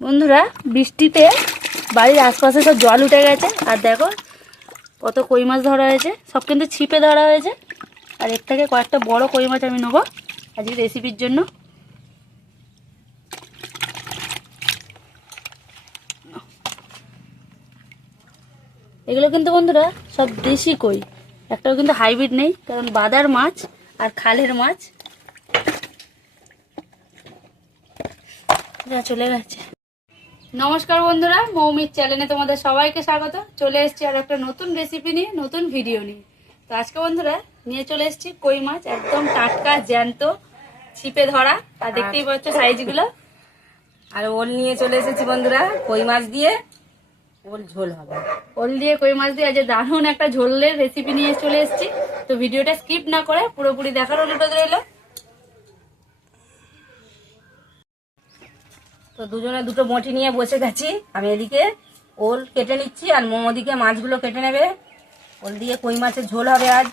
বন্ধুরা, বৃষ্টিতে বাড়ির আশপাশে সব জল উঠে গেছে। আর দেখো, কত কই মাছ ধরা হয়েছে। সব কিন্তু ছিপে ধরা হয়েছে। আর এর থেকে কয়েকটা বড় কই মাছ আমি নেব আজকে রেসিপির জন্য। এগুলো কিন্তু বন্ধুরা, সব দেশি কই। একটাও কিন্তু হাইব্রিড নেই, কারণ বাদার মাছ আর খালের মাছ। চলে গেছে। নমস্কার বন্ধুরা মৌমির চ্যানেলে তোমাদের সবাইকে স্বাগত। চলে এসেছি আর একটা নতুন রেসিপি নিয়ে নতুন ভিডিও নিয়ে। তো আজকে বন্ধুরা নিয়ে চলে এসেছি কই মাছ একদম টাটকা জ্যান্ত ছিপে ধরা। আর দেখতেই পাচ্ছ সাইজগুলো আর ওল নিয়ে চলে এসেছি বন্ধুরা কই মাছ দিয়ে। ওল ঝোল হবে। ওল দিয়ে কই মাছ দিয়ে আজ দারুণ একটা ঝোলের রেসিপি নিয়ে চলে এসেছি। তো ভিডিওটা স্কিপ না করে পুরোপুরি দেখার অনুরোধ রইল। তো দুজনে দুটো বটি নিয়ে বসে গেছি। আমি এদিকে ওল কেটে নিচ্ছি আর মোমোদিকে মাছগুলো কেটে নেবে। ওল দিয়ে কই মাছের ঝোল হবে আজ?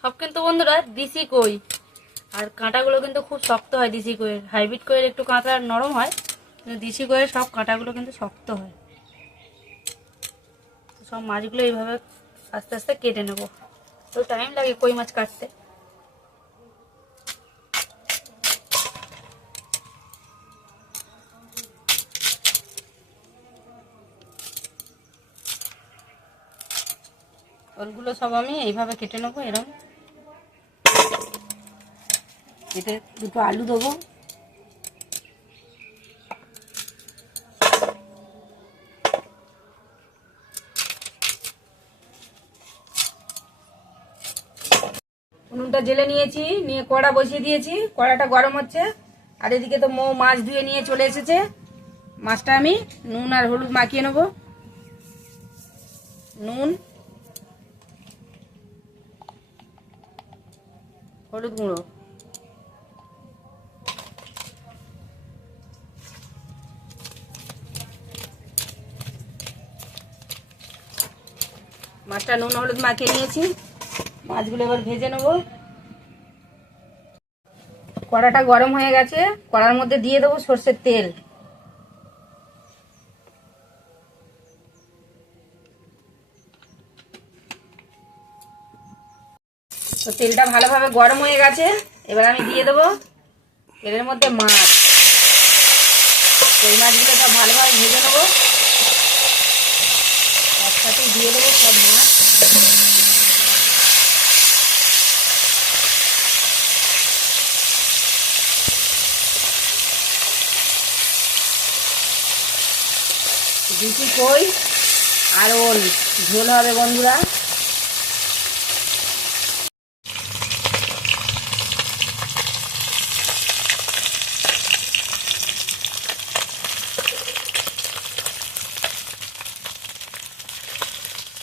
সব কিন্তু বন্ধুরা দিশি কই। আর কাঁটাগুলো কিন্তু খুব শক্ত হয় দিশি কইয়ের। হাইব্রিড কইয়ের একটু কাঁটা নরম হয়, কিন্তু দিশি কইয়ের সব কাঁটাগুলো কিন্তু শক্ত হয়। সব মাছগুলো এইভাবে আস্তে আস্তে কেটে নেব। তো টাইম লাগে কই মাছ কাটতে। ওলগুলো সব আমি এইভাবে কেটে নেব এরকম কেটে দুটো আলু দেবো। উনুনটা জেলে নিয়েছি, নিয়ে কড়া বসিয়ে দিয়েছি, কড়াটা গরম হচ্ছে। আর এদিকে তো মৌ মাছ ধুয়ে নিয়ে চলে এসেছে। মাছটা আমি নুন আর হলুদ মাখিয়ে নেব। নুন, হলুদ গুঁড়ো। মাছটা নুন হলুদ মাখিয়ে নিয়েছি। মাছগুলো এবার ভেজে নেব। কড়াটা গরম হয়ে গেছে, কড়ার মধ্যে দিয়ে দেবো সর্ষের তেল। তো তেলটা ভালোভাবে গরম হয়ে গেছে, এবার আমি দিয়ে দেবো তেলের মধ্যে মাছ। ওই মাছগুলো সব ভালোভাবে ভেজে নেব। একসাথেই দিয়ে দেবো সব মাছ। দুটি কই আর ওল। ঝোল হবে বন্ধুরা।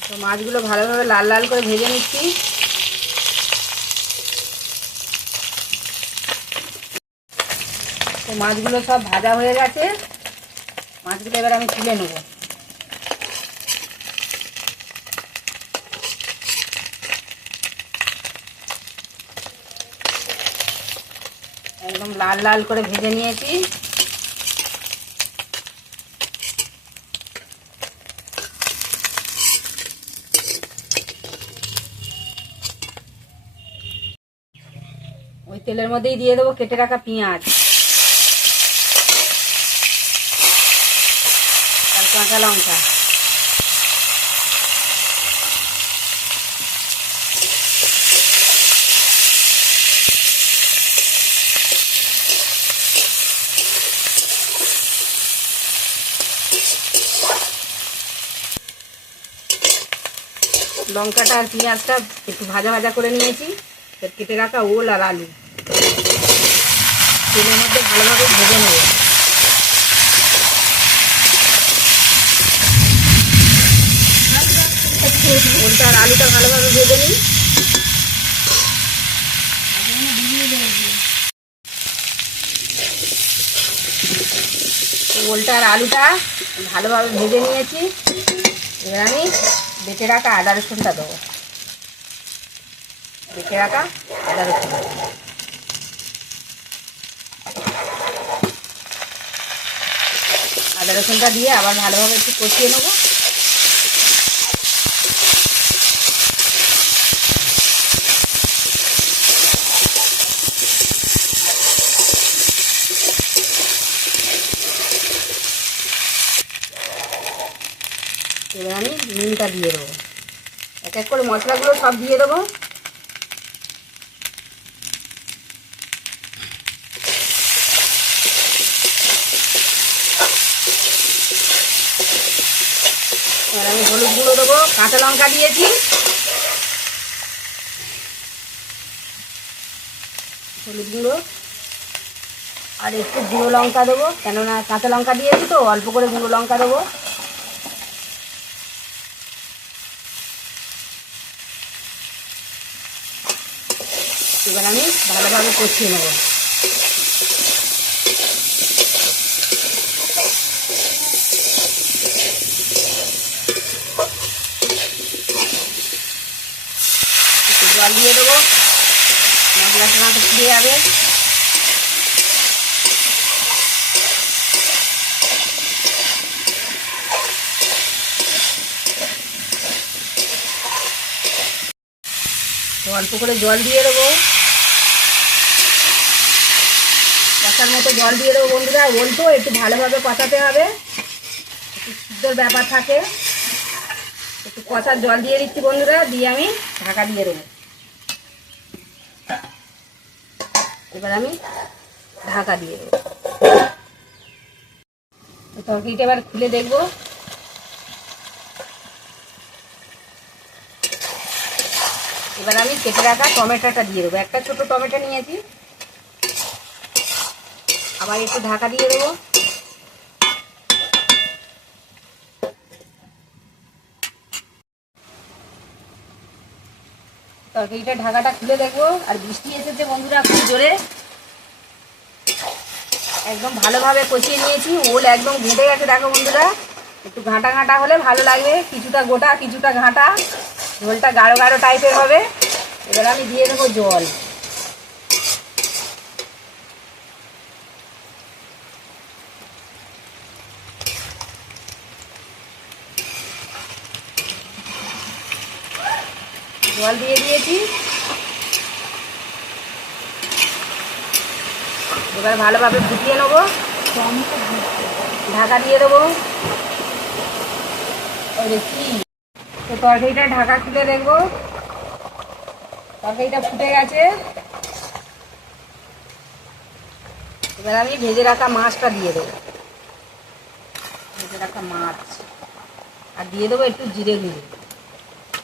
তো মাছগুলো ভালোভাবে লাল লাল করে ভেজে নিচ্ছি। তো মাছগুলো সব ভাজা হয়ে গেছে। মাছগুলো এবার আমি তুলে নেব। একদম লাল লাল করে ভেজে নিয়েছি। ওই তেলের মধ্যেই দিয়ে দেবো, কেটে রাখা পেঁয়াজ। কাঁচা লঙ্কা। লঙ্কাটা আর পেঁয়াজটা একটু ভাজা ভাজা করে নিয়েছি। কেটে রাখা ওল আর আলু। তেলের মধ্যে ভালোভাবে ভেজে নেব। আর আলুটা ভালোভাবে ভেজে নিই। ওলটা আর আলুটা ভালোভাবে ভেজে নিয়েছি। এবার আমি বেটে রাখা আদা রসুনটা দেবো। রেখে রাখা আদা রসুন। আদা রসুনটা দিয়ে আবার ভালোভাবে একটু কষিয়ে নেব এবার নুনটা দিয়ে দেবো। এক এক করে মশলাগুলো সব দিয়ে দেবো। আমি হলুদ গুঁড়ো দেবো, কাঁচা লঙ্কা দিয়েছি। হলুদ গুঁড়ো। আর একটু গুঁড়ো লঙ্কা দেবো, কেননা কাঁচা লঙ্কা দিয়েছি তো, অল্প করে গুঁড়ো লঙ্কা দেবো। এবার আমি ভালোভাবে কষিয়ে নেব একটু জল দিয়ে দেবো মশলা টমাটো ফুটে যাবে অল্প করে জল দিয়ে দেবো। কষার মতো জল দিয়ে দেবো বন্ধুরা। ওল তো একটু ভালোভাবে কষাতে হবে। একটু সিদ্ধর ব্যাপার থাকে। একটু কষার জল দিয়ে দিচ্ছি বন্ধুরা, দিয়ে আমি ঢাকা দিয়ে দেবো। এবার আমি ঢাকা দিয়ে দেবো। তরকারিটা এবার খুলে দেখব। এবার আমি কেটে রাখা টমেটোটা দিয়ে দেবো। একটা ছোট টমেটো নিয়েছি। আবার একটু ঢাকা দিয়ে দেবো। তরকারিটা ঢাকাটা খুলে দেখব। আর বৃষ্টি এসেছে বন্ধুরা, খুব জোরে। একদম ভালোভাবে কষিয়ে নিয়েছি। ওল একদম ঘেঁটে গেছে, দেখো বন্ধুরা। একটু ঘাঁটা ঘাঁটা হলে ভালো লাগবে। কিছুটা গোটা, কিছুটা ঘাঁটা। ঝোলটা গাঢ় গাঢ় টাইপের হবে। এবার আমি দিয়ে দেবো জল। জল দিয়ে দিয়েছি। এবার ভালোভাবে ফুটিয়ে নেব। ঢাকা দিয়ে দেবো। দেখি তো তরকারিটা ঢাকা খুলে দেখব। তরকারিটা ফুটে গেছে। এবার আমি ভেজে রাখা মাছটা দিয়ে দেবো। ভেজে রাখা মাছ। আর দিয়ে দেবো একটু জিরে গুঁড়ো।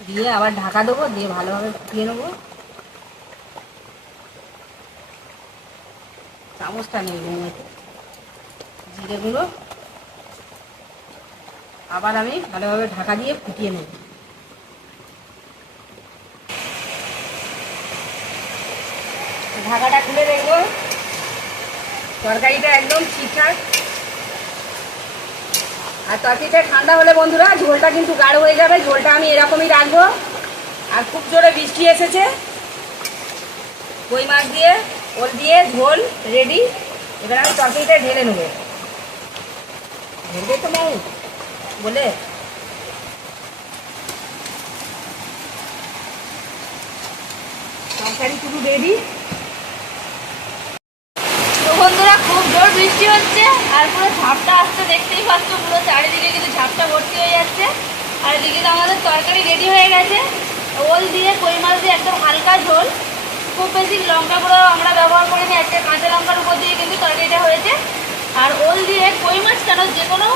দিয়ে আবার ঢাকা দেবো, দিয়ে ভালোভাবে ফুটিয়ে নেব। চামচটা নেই মতো জিরে গুঁড়ো। আবার আমি ভালোভাবে ঢাকা দিয়ে ফুটিয়ে নেব। ঢাকাটা খুলে দেখব। তরকারিটা একদম ঠিকঠাক। আর তরকারিটা ঠান্ডা হলে বন্ধুরা, ঝোলটা কিন্তু গাঢ় হয়ে যাবে। ঝোলটা আমি এরকমই রাখব। আর খুব জোরে বৃষ্টি এসেছে। কই মাছ দিয়ে, ওল দিয়ে ঝোল রেডি এবার আমি তরকারিটা ঢেলে নেব। ঢেলবে তো মৌ বলে? তরকারি শুধু রেডি তো বন্ধুরা খুব জোর বৃষ্টি হচ্ছে আর পুরো ঝাপটা আসতে দেখতেই পাচ্ছ পুরো চারিদিকে কিন্তু ঝাপটা ভর্তি হয়ে যাচ্ছে। আর এদিকে তো আমাদের তরকারি রেডি হয়ে গেছে। ওল দিয়ে কই মাছ দিয়ে একদম হালকা ঝোল। খুব বেশি লঙ্কা গুঁড়ো আমরা ব্যবহার করিনি একটা কাঁচা লঙ্কার উপর দিয়ে কিন্তু তরকারিটা হয়েছে। আর ওল দিয়ে কই মাছ কেন যে কোনো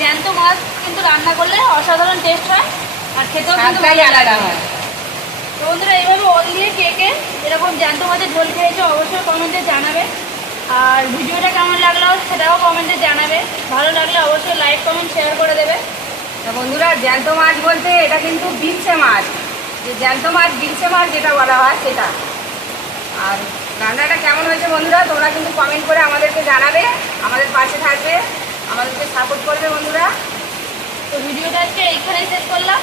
জ্যান্ত মাছ কিন্তু রান্না করলে অসাধারণ টেস্ট হয় আর খেতেও কিন্তু আলাদা হয়। তো বন্ধুরা এইভাবে ওল দিয়ে কে কে এরকম জ্যান্ত মাছের ঝোল খেয়েছে অবশ্যই কমেন্টে জানাবে। আর ভিডিওটা কেমন লাগল সেটাও কমেন্টে জানাবে। ভালো লাগলে অবশ্যই লাইক কমেন্ট শেয়ার করে দেবে। তা বন্ধুরা, জ্যান্ত মাছ বলতে এটা কিন্তু বিলসে মাছ। যে জ্যান্ত মাছ বিলসে মাছ যেটা বলা হয় সেটা। আর রান্নাটা কেমন হয়েছে বন্ধুরা, তোমরা কিন্তু কমেন্ট করে আমাদেরকে জানাবে, আমাদের পাশে থাকবে, আমাদেরকে সাপোর্ট করবে বন্ধুরা। তো ভিডিওটা আজকে এইখানেই শেষ করলাম।